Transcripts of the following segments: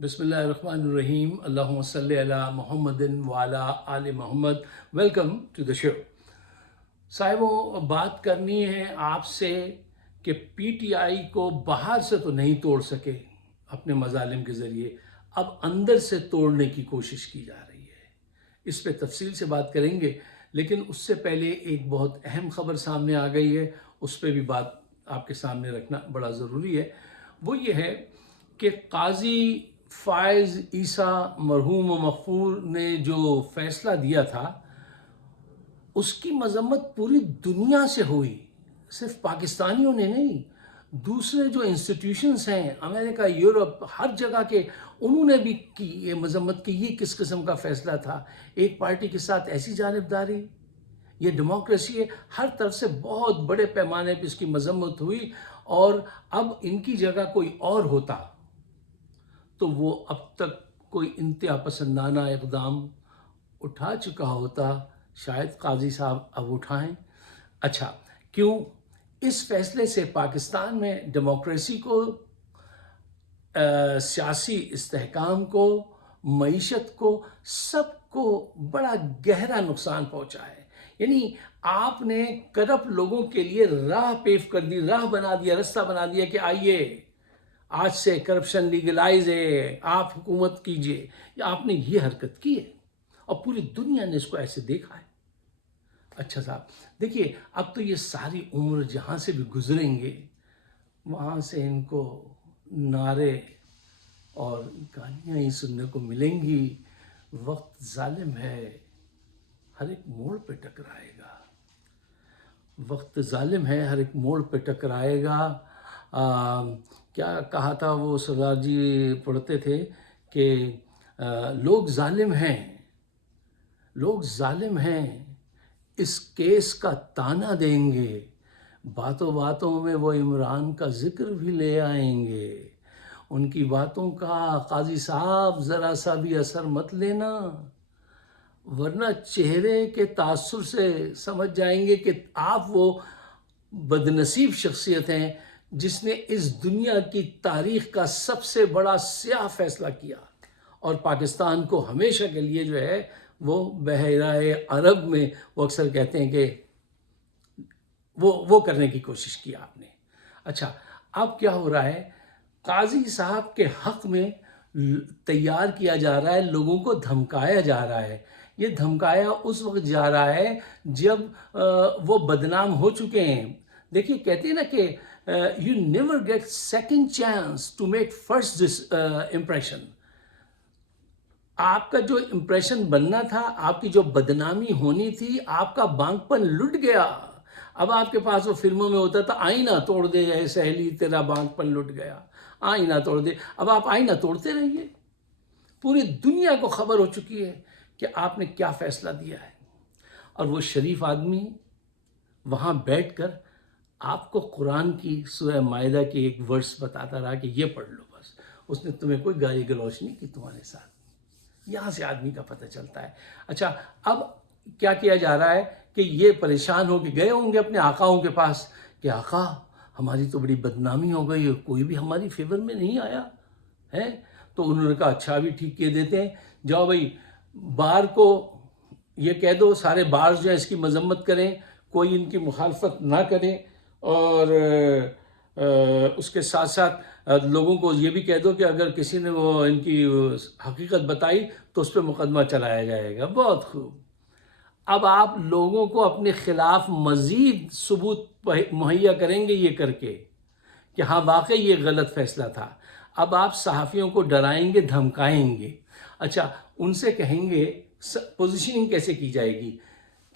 بسم اللہ الرحمن الرحیم، اللہم صلی علی محمد وعلی آل محمد۔ ویلکم ٹو دا شو۔ صاحبوں، بات کرنی ہے آپ سے کہ پی ٹی آئی کو باہر سے تو نہیں توڑ سکے اپنے مظالم کے ذریعے، اب اندر سے توڑنے کی کوشش کی جا رہی ہے۔ اس پہ تفصیل سے بات کریں گے، لیکن اس سے پہلے ایک بہت اہم خبر سامنے آ گئی ہے، اس پہ بھی بات آپ کے سامنے رکھنا بڑا ضروری ہے۔ وہ یہ ہے کہ قاضی فائز عیسیٰ مرحوم و مغفور نے جو فیصلہ دیا تھا، اس کی مذمت پوری دنیا سے ہوئی، صرف پاکستانیوں نے نہیں، دوسرے جو انسٹیٹیوشنز ہیں امریکہ، یورپ، ہر جگہ کے، انہوں نے بھی کی یہ مذمت کی یہ کس قسم کا فیصلہ تھا، ایک پارٹی کے ساتھ ایسی جانبداری، یہ ڈیموکریسی ہے۔ ہر طرف سے بہت بڑے پیمانے پہ اس کی مذمت ہوئی، اور اب ان کی جگہ کوئی اور ہوتا تو وہ اب تک کوئی انتہا پسندانہ اقدام اٹھا چکا ہوتا، شاید قاضی صاحب اب اٹھائیں۔ اچھا، کیوں؟ اس فیصلے سے پاکستان میں ڈیموکریسی کو، سیاسی استحکام کو، معیشت کو، سب کو بڑا گہرا نقصان پہنچا ہے۔ یعنی آپ نے کرپٹ لوگوں کے لیے راہ پیف کر دی، راہ بنا دیا، رستہ بنا دیا کہ آئیے آج سے کرپشن لیگلائز ہے، آپ حکومت کیجئے۔ آپ نے یہ حرکت کی ہے اور پوری دنیا نے اس کو ایسے دیکھا ہے۔ اچھا صاحب، دیکھیے، اب تو یہ ساری عمر جہاں سے بھی گزریں گے، وہاں سے ان کو نعرے اور گالیاں ہی سننے کو ملیں گی۔ وقت ظالم ہے، ہر ایک موڑ پہ ٹکرائے گا۔ وقت ظالم ہے، ہر ایک موڑ پہ ٹکرائے گا۔ کیا کہا تھا وہ سردار جی پڑھتے تھے کہ لوگ ظالم ہیں، لوگ ظالم ہیں، اس کیس کا تانا دیں گے، باتوں باتوں میں وہ عمران کا ذکر بھی لے آئیں گے۔ ان کی باتوں کا قاضی صاحب ذرا سا بھی اثر مت لینا، ورنہ چہرے کے تاثر سے سمجھ جائیں گے کہ آپ وہ بدنصیب شخصیت ہیں جس نے اس دنیا کی تاریخ کا سب سے بڑا سیاہ فیصلہ کیا، اور پاکستان کو ہمیشہ کے لیے جو ہے وہ بحیرہ عرب میں، وہ اکثر کہتے ہیں کہ وہ کرنے کی کوشش کی آپ نے۔ اچھا، اب کیا ہو رہا ہے؟ قاضی صاحب کے حق میں تیار کیا جا رہا ہے، لوگوں کو دھمکایا جا رہا ہے۔ یہ دھمکایا اس وقت جا رہا ہے جب وہ بدنام ہو چکے ہیں۔ دیکھیے، کہتے ہیں نا کہ you never get second chance to make first impression۔ آپ کا جو امپریشن بننا تھا، آپ کی جو بدنامی ہونی تھی، آپ کا بانک پن لٹ گیا۔ اب آپ کے پاس وہ فلموں میں ہوتا تھا، آئینہ توڑ دے اے سہیلی تیرا بانک پن لٹ گیا، آئینہ توڑ دے۔ اب آپ آئینہ توڑتے رہیے، پوری دنیا کو خبر ہو چکی ہے کہ آپ نے کیا فیصلہ دیا ہے۔ اور وہ شریف آدمی وہاں بیٹھ کر آپ کو قرآن کی سورہ مائدہ کی ایک ورس بتاتا رہا کہ یہ پڑھ لو بس، اس نے تمہیں کوئی گالی گلوچ نہیں کی تمہارے ساتھ۔ یہاں سے آدمی کا پتہ چلتا ہے۔ اچھا، اب کیا کیا جا رہا ہے کہ یہ پریشان ہو کے گئے ہوں گے اپنے آقاؤں کے پاس کہ آقا ہماری تو بڑی بدنامی ہو گئی، کوئی بھی ہماری فیور میں نہیں آیا ہے۔ تو انہوں نے کہا اچھا بھی ٹھیک کیے دیتے ہیں، جاؤ بھائی بار کو یہ کہہ دو، سارے بارز جو ہیں اس کی مذمت کریں، کوئی ان کی مخالفت نہ کریں، اور اس کے ساتھ ساتھ لوگوں کو یہ بھی کہہ دو کہ اگر کسی نے وہ ان کی حقیقت بتائی تو اس پہ مقدمہ چلایا جائے گا۔ بہت خوب۔ اب آپ لوگوں کو اپنے خلاف مزید ثبوت مہیا کریں گے یہ کر کے کہ ہاں واقعی یہ غلط فیصلہ تھا۔ اب آپ صحافیوں کو ڈرائیں گے، دھمکائیں گے۔ اچھا، ان سے کہیں گے پوزیشننگ کیسے کی جائے گی؟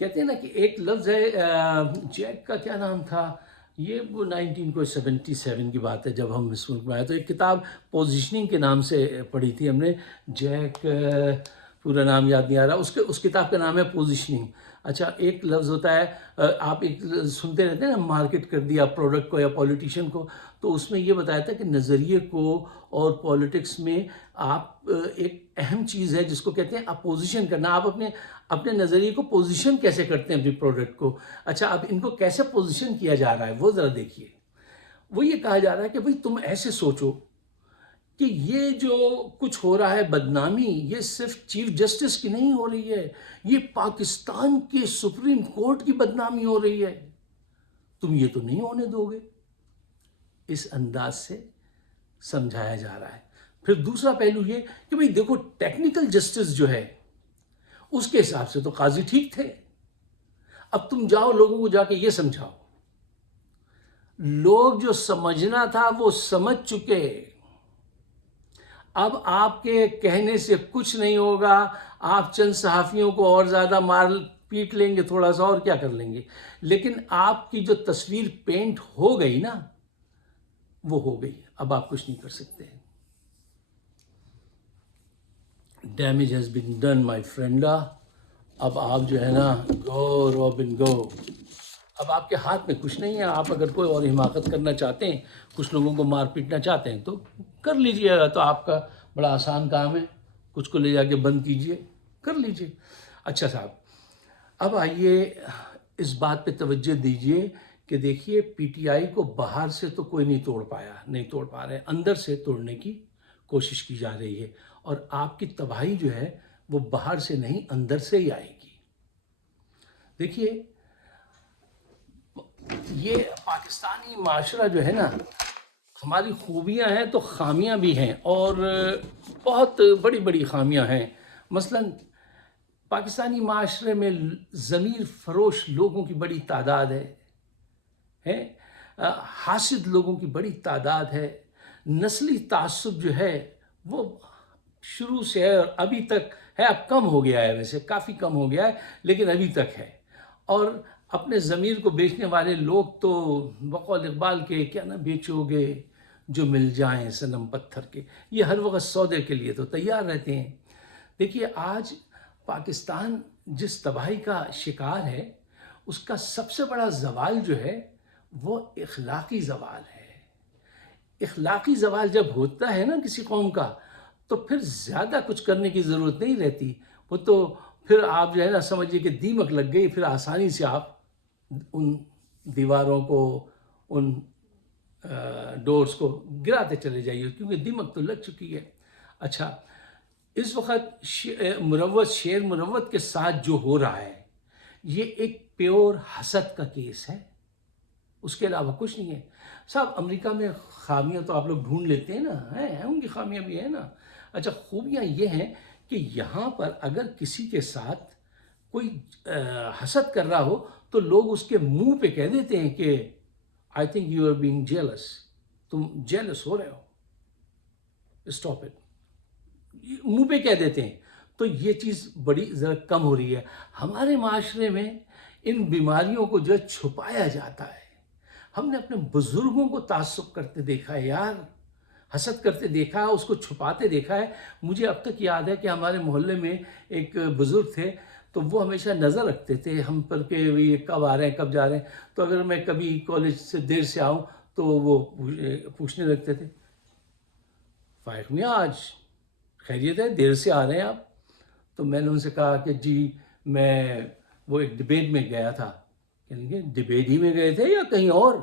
کہتے ہیں نا کہ ایک لفظ ہے، جیک کا کیا نام تھا، یہ وہ 1977 کی بات ہے جب ہم اس ملک میں آئے، تو ایک کتاب پوزیشننگ کے نام سے پڑھی تھی ہم نے، جیک، پورا نام یاد نہیں آ رہا، اس کتاب کا نام ہے پوزیشننگ۔ اچھا، ایک لفظ ہوتا ہے، آپ ایک سنتے رہتے ہیں نا، مارکیٹ کر دیا پروڈکٹ کو یا پولیٹیشین کو، تو اس میں یہ بتایا تھا کہ نظریے کو اور پولیٹکس میں آپ ایک اہم چیز ہے جس کو کہتے ہیں اپوزیشن کرنا۔ آپ اپنے نظریے کو پوزیشن کیسے کرتے ہیں اپنی پروڈکٹ کو۔ اچھا، اب ان کو کیسے پوزیشن کیا جا رہا ہے وہ ذرا دیکھیے۔ وہ یہ کہا جا رہا ہے کہ بھئی تم ایسے سوچو کہ یہ جو کچھ ہو رہا ہے بدنامی، یہ صرف چیف جسٹس کی نہیں ہو رہی ہے، یہ پاکستان کے سپریم کورٹ کی بدنامی ہو رہی ہے، تم یہ تو نہیں ہونے دو گے۔ اس انداز سے سمجھایا جا رہا ہے۔ پھر دوسرا پہلو یہ کہ بھئی دیکھو ٹیکنیکل جسٹس جو ہے اس کے حساب سے تو قاضی ٹھیک تھے، اب تم جاؤ لوگوں کو جا کے یہ سمجھاؤ، لوگ جو سمجھنا تھا وہ سمجھ چکے، اب آپ کے کہنے سے کچھ نہیں ہوگا، آپ چند صحافیوں کو اور زیادہ مار پیٹ لیں گے، تھوڑا سا اور کیا کر لیں گے، لیکن آپ کی جو تصویر پینٹ ہو گئی نا وہ ہو گئی، اب آپ کچھ نہیں کر سکتے۔ Damage has been done my friend, اب آپ جو ہے نا گو رابن گو، اب آپ کے ہاتھ میں کچھ نہیں ہے، آپ اگر کوئی اور حماقت کرنا چاہتے ہیں، کچھ لوگوں کو مار پیٹنا چاہتے ہیں تو کر لیجئے، تو آپ کا بڑا آسان کام ہے، کچھ کو لے جا کے بند کیجئے، کر لیجئے۔ اچھا صاحب، اب آئیے اس بات پہ توجہ دیجئے کہ دیکھیے پی ٹی آئی کو باہر سے تو کوئی نہیں توڑ پایا، نہیں توڑ پا رہے، اندر سے توڑنے کی کوشش کی جا رہی ہے، اور آپ کی تباہی جو ہے وہ باہر سے نہیں اندر سے ہی آئے گی۔ دیکھیے یہ پاکستانی معاشرہ جو ہے نا، ہماری خوبیاں ہیں تو خامیاں بھی ہیں، اور بہت بڑی بڑی خامیاں ہیں۔ مثلا پاکستانی معاشرے میں ضمیر فروش لوگوں کی بڑی تعداد ہے، حاسد لوگوں کی بڑی تعداد ہے، نسلی تعصب جو ہے وہ شروع سے ہے اور ابھی تک ہے، اب کم ہو گیا ہے، ویسے کافی کم ہو گیا ہے لیکن ابھی تک ہے، اور اپنے ضمیر کو بیچنے والے لوگ تو بقول اقبال کے کیا نہ بیچو گے جو مل جائیں صنم پتھر کے، یہ ہر وقت سودے کے لیے تو تیار رہتے ہیں۔ دیکھیے آج پاکستان جس تباہی کا شکار ہے اس کا سب سے بڑا زوال جو ہے وہ اخلاقی زوال ہے۔ اخلاقی زوال جب ہوتا ہے نا کسی قوم کا تو پھر زیادہ کچھ کرنے کی ضرورت نہیں رہتی، وہ تو پھر آپ جو ہے نا سمجھیے کہ دیمک لگ گئی، پھر آسانی سے آپ ان دیواروں کو، ان ڈورز کو گراتے چلے جائیے کیونکہ دیمک تو لگ چکی ہے۔ اچھا اس وقت مروت شیر مروت کے ساتھ جو ہو رہا ہے یہ ایک پیور حسد کا کیس ہے، اس کے علاوہ کچھ نہیں ہے۔ صاحب امریکہ میں خامیاں تو آپ لوگ ڈھونڈ لیتے ہیں نا، ہیں ان کی خامیاں بھی ہیں نا۔ اچھا خوبیاں یہ ہیں کہ یہاں پر اگر کسی کے ساتھ کوئی حسد کر رہا ہو تو لوگ اس کے منہ پہ کہہ دیتے ہیں کہ I think you are being jealous, تم جیلس ہو رہے ہو، اسٹاپ اٹ، منہ پہ کہہ دیتے ہیں۔ تو یہ چیز بڑی ذرا کم ہو رہی ہے ہمارے معاشرے میں، ان بیماریوں کو جو چھپایا جاتا ہے۔ ہم نے اپنے بزرگوں کو تعصب کرتے دیکھا ہے یار، حسد کرتے دیکھا ہے، اس کو چھپاتے دیکھا ہے۔ مجھے اب تک یاد ہے کہ ہمارے محلے میں ایک بزرگ تھے تو وہ ہمیشہ نظر رکھتے تھے ہم پر کہ یہ کب آ رہے ہیں کب جا رہے ہیں، تو اگر میں کبھی کالج سے دیر سے آؤں تو وہ پوچھنے لگتے تھے فائق میاں آج خیریت ہے، دیر سے آ رہے ہیں آپ؟ تو میں نے ان سے کہا کہ جی میں وہ ایک ڈبیٹ میں گیا تھا۔ کہیں گے ڈبیٹ ہی میں گئے تھے یا کہیں اور؟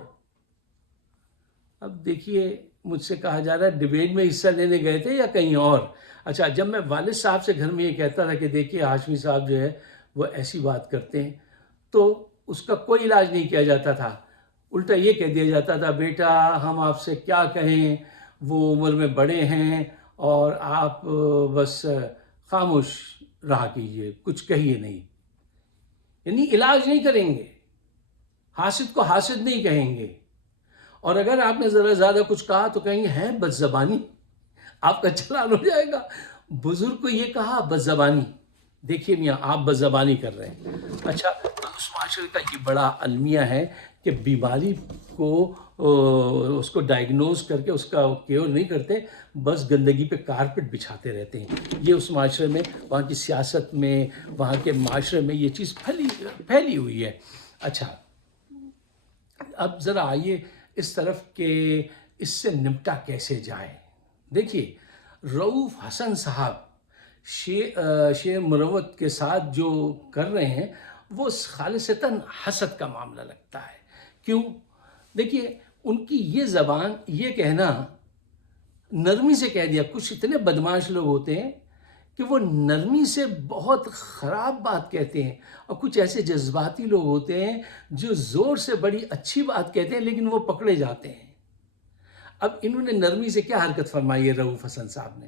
اب دیکھیے مجھ سے کہا جا رہا ہے ڈبیٹ میں حصہ لینے گئے تھے یا کہیں اور۔ اچھا جب میں والد صاحب سے گھر میں یہ کہتا تھا کہ دیکھیے ہاشمی صاحب جو ہے وہ ایسی بات کرتے ہیں تو اس کا کوئی علاج نہیں کیا جاتا تھا، الٹا یہ کہہ دیا جاتا تھا بیٹا ہم آپ سے کیا کہیں، وہ عمر میں بڑے ہیں اور آپ بس خاموش رہا کیجئے، کچھ کہیے نہیں، یعنی علاج نہیں کریں گے، حاسد کو حاسد نہیں کہیں گے، اور اگر آپ نے ذرا زیادہ کچھ کہا تو کہیں گے ہے بد زبانی، آپ کا چلان ہو جائے گا۔ بزرگ کو یہ کہا بد زبانی، دیکھیے میاں آپ بد زبانی کر رہے ہیں۔ اچھا تو اس معاشرے کا یہ بڑا المیہ ہے کہ بیماری کو اس کو ڈائیگنوز کر کے اس کا کیور نہیں کرتے، بس گندگی پہ کارپٹ بچھاتے رہتے ہیں۔ یہ اس معاشرے میں، وہاں کی سیاست میں، وہاں کے معاشرے میں یہ چیز پھیلی ہوئی ہے۔ اچھا اب ذرا آئیے اس طرف کہ اس سے نمٹا کیسے جائے۔ دیکھیے رؤوف حسن صاحب شیر مروت کے ساتھ جو کر رہے ہیں وہ خالصتاً حسد کا معاملہ لگتا ہے۔ کیوں؟ دیکھیے ان کی یہ زبان، یہ کہنا نرمی سے کہہ دیا. کچھ اتنے بدماش لوگ ہوتے ہیں کہ وہ نرمی سے بہت خراب بات کہتے ہیں، اور کچھ ایسے جذباتی لوگ ہوتے ہیں جو زور سے بڑی اچھی بات کہتے ہیں لیکن وہ پکڑے جاتے ہیں. اب انہوں نے نرمی سے کیا حرکت فرمائی ہے رؤوف حسن صاحب نے؟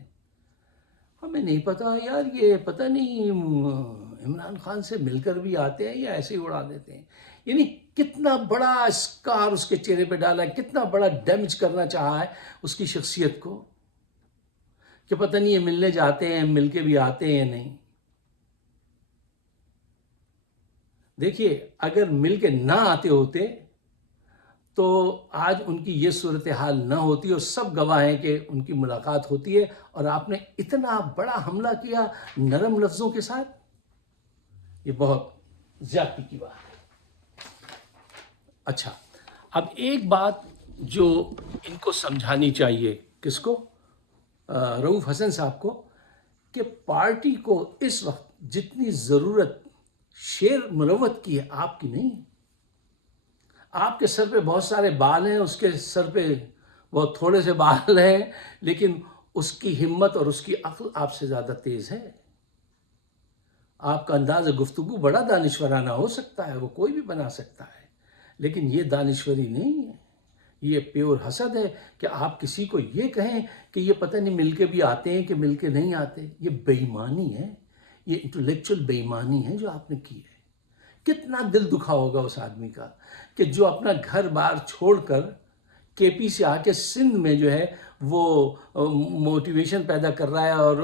ہمیں نہیں پتا یار، یہ پتہ نہیں عمران خان سے مل کر بھی آتے ہیں یا ایسے ہی اڑا دیتے ہیں. یعنی کتنا بڑا اسکار اس کے چہرے پہ ڈالا ہے، کتنا بڑا ڈیمیج کرنا چاہا ہے اس کی شخصیت کو، کہ پتہ نہیں یہ ملنے جاتے ہیں، مل کے بھی آتے ہیں نہیں. دیکھیے اگر مل کے نہ آتے ہوتے تو آج ان کی یہ صورتحال نہ ہوتی، اور سب گواہ ہیں کہ ان کی ملاقات ہوتی ہے، اور آپ نے اتنا بڑا حملہ کیا نرم لفظوں کے ساتھ. یہ بہت زیادتی کی بات ہے. اچھا، اب ایک بات جو ان کو سمجھانی چاہیے، کس کو؟ رؤوف حسن صاحب کو، کہ پارٹی کو اس وقت جتنی ضرورت شیر مروت کی ہے آپ کی نہیں. آپ کے سر پہ بہت سارے بال ہیں، اس کے سر پہ بہت تھوڑے سے بال ہیں، لیکن اس کی ہمت اور اس کی عقل آپ سے زیادہ تیز ہے. آپ کا انداز گفتگو بڑا دانشورانہ ہو سکتا ہے، وہ کوئی بھی بنا سکتا ہے، لیکن یہ دانشوری نہیں ہے، یہ پیور حسد ہے کہ آپ کسی کو یہ کہیں کہ یہ پتہ نہیں مل کے بھی آتے ہیں کہ مل کے نہیں آتے. یہ بے ایمانی ہے، یہ انٹلیکچوئل بے ایمانی ہے جو آپ نے کی ہے. کتنا دل دکھا ہوگا اس آدمی کا کہ جو اپنا گھر بار چھوڑ کر کے پی سے آ کے سندھ میں جو ہے وہ موٹیویشن پیدا کر رہا ہے، اور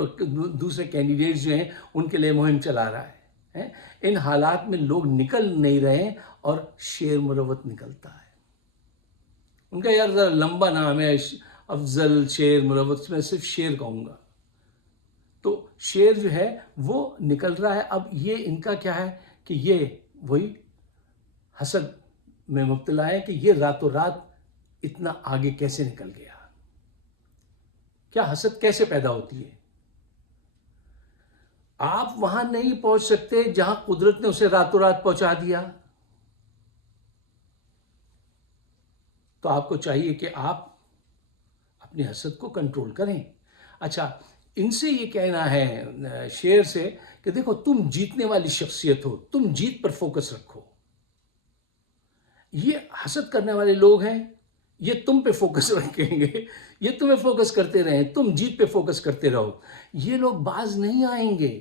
دوسرے کینڈیڈیٹس جو ہیں ان کے لیے مہم چلا رہا ہے. ان حالات میں لوگ نکل نہیں رہے ہیں اور شیر مروت نکلتا ہے. ان کا یار ذرا لمبا نام ہے، افضل شیر مروت، میں صرف شیر کہوں گا. تو شیر جو ہے وہ نکل رہا ہے. اب یہ ان کا کیا ہے کہ یہ وہی حسد میں مبتلا ہے کہ یہ راتوں رات اتنا آگے کیسے نکل گیا. کیا حسد کیسے پیدا ہوتی ہے؟ آپ وہاں نہیں پہنچ سکتے جہاں قدرت نے اسے راتوں رات پہنچا دیا. تو آپ کو چاہیے کہ آپ اپنے حسد کو کنٹرول کریں. اچھا، ان سے یہ کہنا ہے شیر سے کہ دیکھو تم جیتنے والی شخصیت ہو، تم جیت پر فوکس رکھو. یہ حسد کرنے والے لوگ ہیں، یہ تم پہ فوکس رکھیں گے، یہ تمہیں فوکس کرتے رہیں، تم جیت پہ فوکس کرتے رہو. یہ لوگ باز نہیں آئیں گے.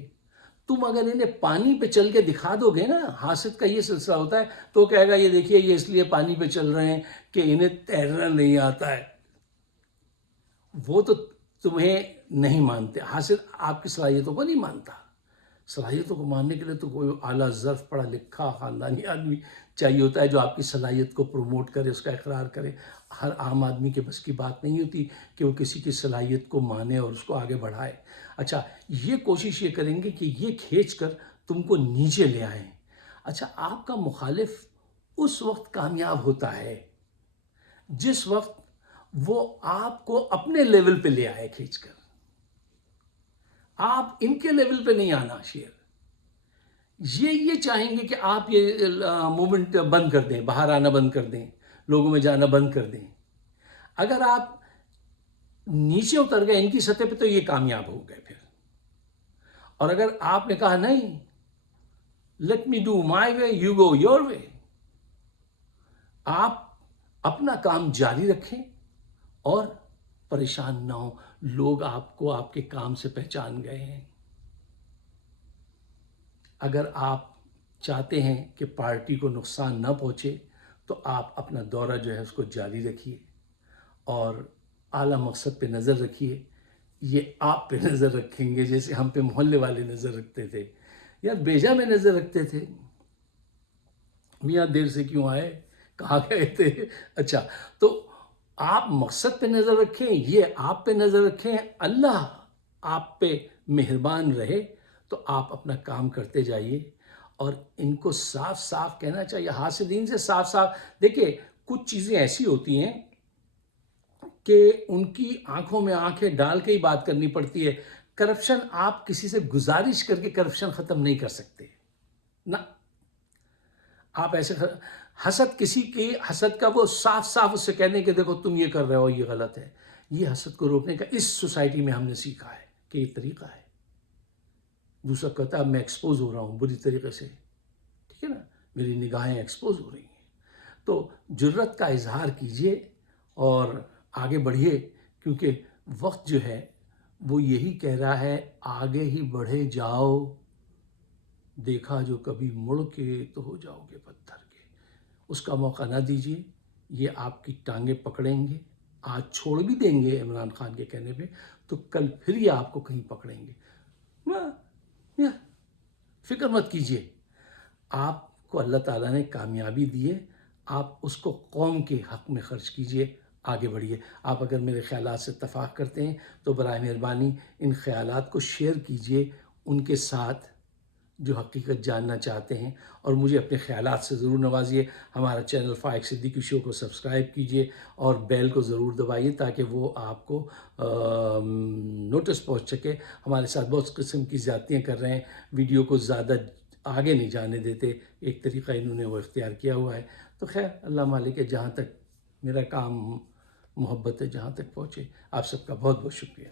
تم اگر انہیں پانی پہ چل کے دکھا دو گے نا، حاسد کا یہ سلسلہ ہوتا ہے، تو کہے گا یہ دیکھیے یہ اس لیے پانی پہ چل رہے ہیں کہ انہیں تیرنا نہیں آتا ہے. وہ تو تمہیں نہیں مانتے. حاسد آپ کی صلاحیتوں کو نہیں مانتا. صلاحیتوں کو ماننے کے لیے تو کوئی اعلیٰ ظرف پڑھا لکھا خاندانی آدمی چاہیے ہوتا ہے جو آپ کی صلاحیت کو پروموٹ کرے، اس کا اقرار کرے. ہر عام آدمی کے بس کی بات نہیں ہوتی کہ وہ کسی کی صلاحیت کو مانے اور اس کو آگے بڑھائے. اچھا، یہ کوشش یہ کریں گے کہ یہ کھینچ کر تم کو نیچے لے آئیں. اچھا، آپ کا مخالف اس وقت کامیاب ہوتا ہے جس وقت وہ آپ کو اپنے لیول پہ لے آئے کھینچ کر. آپ ان کے لیول پہ نہیں آنا. شیر یہ چاہیں گے کہ آپ یہ موومنٹ بند کر دیں، باہر آنا بند کر دیں، لوگوں میں جانا بند کر دیں. اگر آپ نیچے اتر گئے ان کی سطح پہ تو یہ کامیاب ہو گئے پھر. اور اگر آپ نے کہا نہیں، let me do my way, you go your way, آپ اپنا کام جاری رکھیں اور پریشان نہ ہوں. لوگ آپ کو آپ کے کام سے پہچان گئے ہیں. اگر آپ چاہتے ہیں کہ پارٹی کو نقصان نہ پہنچے تو آپ اپنا دورہ جو ہے اس کو جاری رکھیے اور اعلیٰ مقصد پہ نظر رکھیے. یہ آپ پہ نظر رکھیں گے جیسے ہم پہ محلے والے نظر رکھتے تھے. یار بیجا میں نظر رکھتے تھے، میاں دیر سے کیوں آئے، کہاں گئے تھے. اچھا، تو آپ مقصد پہ نظر رکھیں، یہ آپ پہ نظر رکھیں، اللہ آپ پہ مہربان رہے تو آپ اپنا کام کرتے جائیے. اور ان کو صاف صاف کہنا چاہیے، حاسدین سے صاف صاف. دیکھیں کچھ چیزیں ایسی ہوتی ہیں کہ ان کی آنکھوں میں آنکھیں ڈال کے ہی بات کرنی پڑتی ہے. کرپشن آپ کسی سے گزارش کر کے کرپشن ختم نہیں کر سکتے نہ. آپ ایسے حسد کسی کی حسد کا وہ صاف صاف اس سے کہنے کہ دیکھو تم یہ کر رہے ہو یہ غلط ہے. یہ حسد کو روکنے کا اس سوسائٹی میں ہم نے سیکھا ہے کہ یہ طریقہ ہے. دوسرا کہتا ہے میں ایکسپوز ہو رہا ہوں بری طریقے سے، ٹھیک ہے نا، میری نگاہیں ایکسپوز ہو رہی ہیں. تو جرت کا اظہار کیجئے اور آگے بڑھیے، کیونکہ وقت جو ہے وہ یہی کہہ رہا ہے آگے ہی بڑھے جاؤ، دیکھا جو کبھی مڑ کے تو ہو جاؤ گے پتھر کے. اس کا موقع نہ دیجیے، یہ آپ کی ٹانگیں پکڑیں گے. آج چھوڑ بھی دیں گے عمران خان کے کہنے پہ، تو کل پھر یہ آپ کو کہیں پکڑیں گے. فکر مت کیجیے، آپ کو اللہ تعالیٰ نے کامیابی دیے، آپ اس کو قوم کے حق میں خرچ کیجیے، آگے بڑھیے. آپ اگر میرے خیالات سے اتفاق کرتے ہیں تو برائے مہربانی ان خیالات کو شیئر کیجیے ان کے ساتھ جو حقیقت جاننا چاہتے ہیں، اور مجھے اپنے خیالات سے ضرور نوازیے. ہمارا چینل فائق صدیقی شو کو سبسکرائب کیجیے اور بیل کو ضرور دبائیے تاکہ وہ آپ کو نوٹس پہنچ سکے. ہمارے ساتھ بہت قسم کی زیادتیاں کر رہے ہیں، ویڈیو کو زیادہ آگے نہیں جانے دیتے، ایک طریقہ انہوں نے وہ اختیار کیا ہوا ہے. تو خیر اللہ مالک ہے، جہاں تک میرا کام محبت ہے جہاں تک پہنچے. آپ سب کا بہت بہت شکریہ.